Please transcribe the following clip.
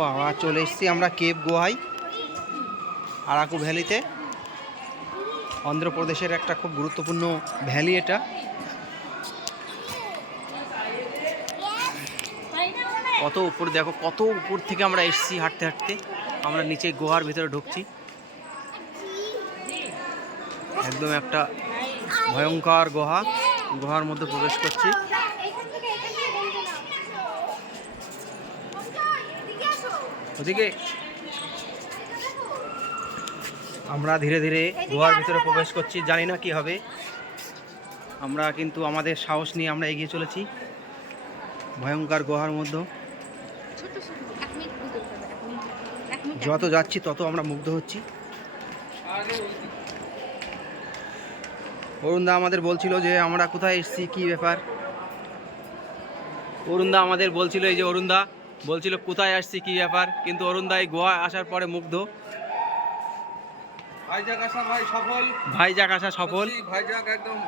পাওয়া চলে এসেছি আমরা কেপ গুহায়, আরাকু ভ্যালিতে। অন্ধ্রপ্রদেশের একটা খুব গুরুত্বপূর্ণ ভ্যালি এটা। কত উপর দেখো, কত উপর থেকে আমরা এসেছি হাঁটতে হাঁটতে। আমরা নিচে গুহার ভিতরে ঢুকছি। একদম একটা ভয়ঙ্কর গুহা, গুহার মধ্যে প্রবেশ করছি। ওদিকে আমরা ধীরে ধীরে গুহার ভিতরে প্রবেশ করছি, জানি না কি হবে। আমরা কিন্তু আমাদের সাহস নিয়ে আমরা এগিয়ে চলেছি ভয়ঙ্কর গুহার মধ্যে। যত যাচ্ছি তত আমরা মুগ্ধ হচ্ছি। অরুণদা আমাদের বলছিল যে আমরা কোথায় এসেছি, কি ব্যাপার। অরুণদা আমাদের বলছিল, এই যে অরুণদা বলছিল কোথায় আসছি, কি ব্যাপার। কিন্তু অরুণদা এই গোয়া আসার পরে মুগ্ধ। ভাইজাগ আসা ভাই সফল, ভাইজাগ আসা সফল। ভাইজাগ একদম